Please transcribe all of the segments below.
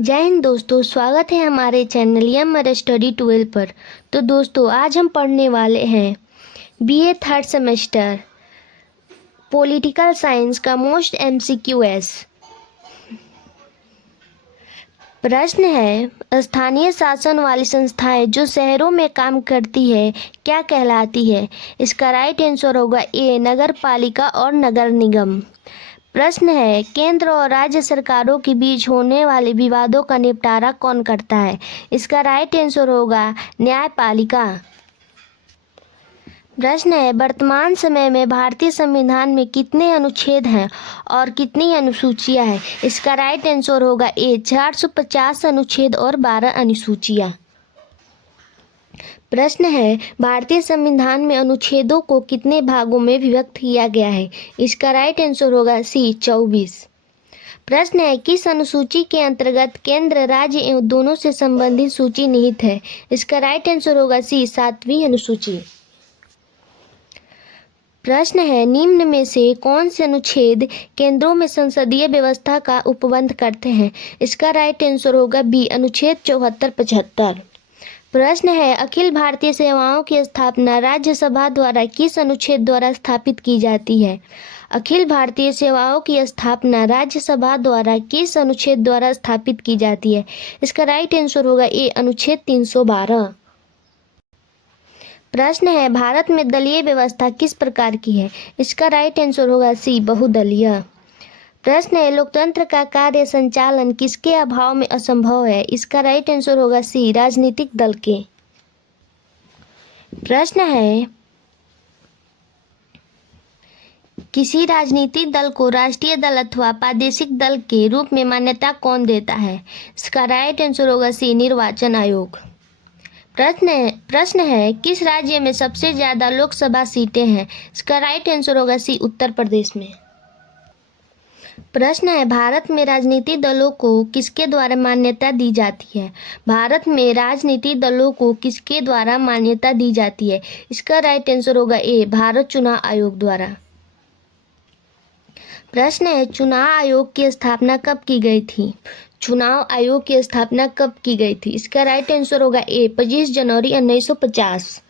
जय हिंद दोस्तों, स्वागत है हमारे चैनल यम स्टडी 12 पर। तो दोस्तों, आज हम पढ़ने वाले हैं BA third semester political science का मोस्ट एमसीक्यूएस। प्रश्न है, स्थानीय शासन वाली संस्थाएं जो शहरों में काम करती है क्या कहलाती है? इसका राइट आंसर होगा ए, नगर पालिका और नगर निगम। प्रश्न है, केंद्र और राज्य सरकारों के बीच होने वाले विवादों का निपटारा कौन करता है? इसका राइट आंसर होगा न्यायपालिका। प्रश्न है, वर्तमान समय में भारतीय संविधान में कितने अनुच्छेद हैं और कितनी अनुसूचियां हैं? इसका राइट आंसर होगा ए, 450 अनुच्छेद और 12 अनुसूचियां। प्रश्न है, भारतीय संविधान में अनुच्छेदों को कितने भागों में विभक्त किया गया है? इसका राइट आंसर होगा सी, 24। प्रश्न है, किस अनुसूची के अंतर्गत केंद्र, राज्य एवं दोनों से संबंधित सूची निहित है? इसका राइट आंसर होगा सी, 7वीं अनुसूची। प्रश्न है, निम्न में से कौन से अनुच्छेद केंद्रों में संसदीय व्यवस्था का उपबंध करते हैं? इसका राइट आंसर होगा बी, अनुच्छेद 74, 75। प्रश्न है, अखिल भारतीय सेवाओं की स्थापना राज्यसभा द्वारा किस अनुच्छेद द्वारा स्थापित की जाती है? अखिल भारतीय सेवाओं की स्थापना राज्यसभा द्वारा किस अनुच्छेद द्वारा स्थापित की जाती है? इसका राइट आंसर होगा ए, अनुच्छेद 312। प्रश्न है, भारत में दलीय व्यवस्था किस प्रकार की है? इसका राइट आंसर होगा सी, बहुदलीय। प्रश्न है, लोकतंत्र का कार्य संचालन किसके अभाव में असंभव है? इसका राइट आंसर होगा सी, राजनीतिक दल के। प्रश्न है, किसी राजनीतिक दल को राष्ट्रीय दल अथवा प्रादेशिक दल के रूप में मान्यता कौन देता है? इसका राइट आंसर होगा सी, निर्वाचन आयोग। प्रश्न है, किस राज्य में सबसे ज्यादा लोकसभा सीटें हैं? इसका राइट आंसर होगा सी, उत्तर प्रदेश में। प्रश्न है, भारत में राजनीतिक दलों को किसके द्वारा मान्यता दी जाती है? भारत में राजनीतिक दलों को किसके द्वारा मान्यता दी जाती है? इसका राइट आंसर होगा ए, भारत चुनाव आयोग द्वारा। प्रश्न है, चुनाव आयोग की स्थापना कब की गई थी? चुनाव आयोग की स्थापना कब की गई थी? इसका राइट आंसर होगा ए, 25 जनवरी 1950।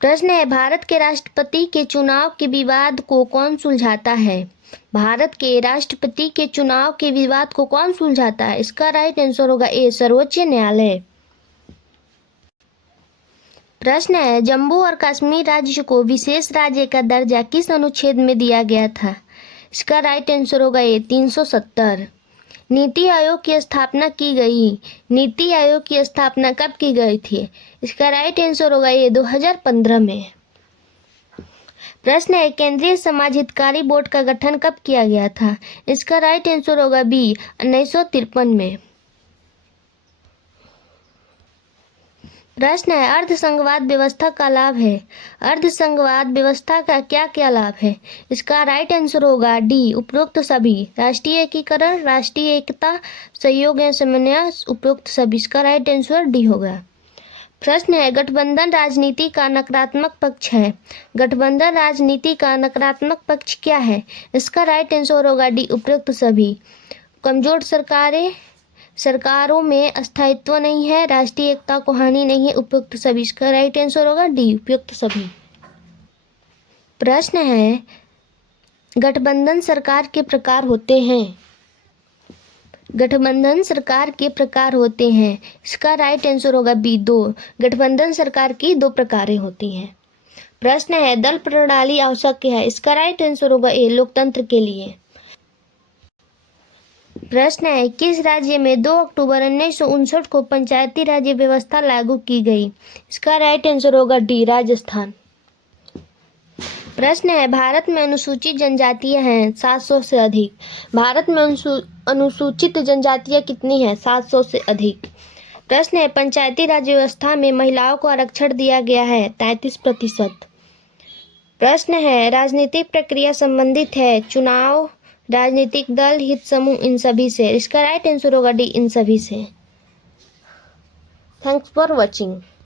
प्रश्न है, भारत के राष्ट्रपति के चुनाव के विवाद को कौन सुलझाता है? भारत के राष्ट्रपति के चुनाव के विवाद को कौन सुलझाता है? इसका राइट आंसर होगा ए, सर्वोच्च न्यायालय। प्रश्न है, जम्मू और कश्मीर राज्य को विशेष राज्य का दर्जा किस अनुच्छेद में दिया गया था? इसका राइट आंसर होगा ए, 370। नीति आयोग की स्थापना की गई। नीति आयोग की स्थापना कब की गई थी? इसका राइट आंसर होगा ए, 2015 में। प्रश्न है, केंद्रीय समाज हितकारी बोर्ड का गठन कब किया गया था? इसका राइट आंसर होगा बी, 1953 में। प्रश्न है, अर्धसंघवाद व्यवस्था का लाभ है। अर्धसंघवाद व्यवस्था का क्या क्या लाभ है? इसका राइट आंसर होगा डी, उपरोक्त सभी। राष्ट्रीय एकीकरण, राष्ट्रीय एकता, सहयोग एवं समन्वय, उपरोक्त सभी। इसका राइट आंसर डी होगा। प्रश्न है, गठबंधन राजनीति का नकारात्मक पक्ष है। गठबंधन राजनीति का नकारात्मक पक्ष क्या है? इसका राइट आंसर होगा डी, उपरोक्त सभी। कमजोर सरकारों में स्थायित्व नहीं है, राष्ट्रीय एकता को हानि नहीं है, उपयुक्त सभी। इसका राइट आंसर होगा डी, उपयुक्त सभी। प्रश्न है, गठबंधन सरकार के प्रकार होते हैं। गठबंधन सरकार के प्रकार होते हैं। इसका राइट आंसर होगा बी, 2। गठबंधन सरकार की 2 प्रकारें होती हैं। प्रश्न है, दल प्रणाली आवश्यक है। इसका राइट आंसर होगा ए, लोकतंत्र के लिए। प्रश्न है, किस राज्य में 2 अक्टूबर 1959 को पंचायती राज व्यवस्था लागू की गई? इसका राइट आंसर होगा डी, राजस्थान। प्रश्न है, भारत में अनुसूचित जनजातियां हैं 700 से अधिक। भारत में अनुसूचित जनजातियां कितनी हैं? 700 से अधिक। प्रश्न है, पंचायती राज व्यवस्था में महिलाओं को आरक्षण दिया गया है 33%। प्रश्न है, राजनीतिक प्रक्रिया संबंधित है चुनाव, राजनीतिक दल, हित समूह, इन सभी से। इसका राइट आंसर होगा डी, इन सभी से। Thanks for watching.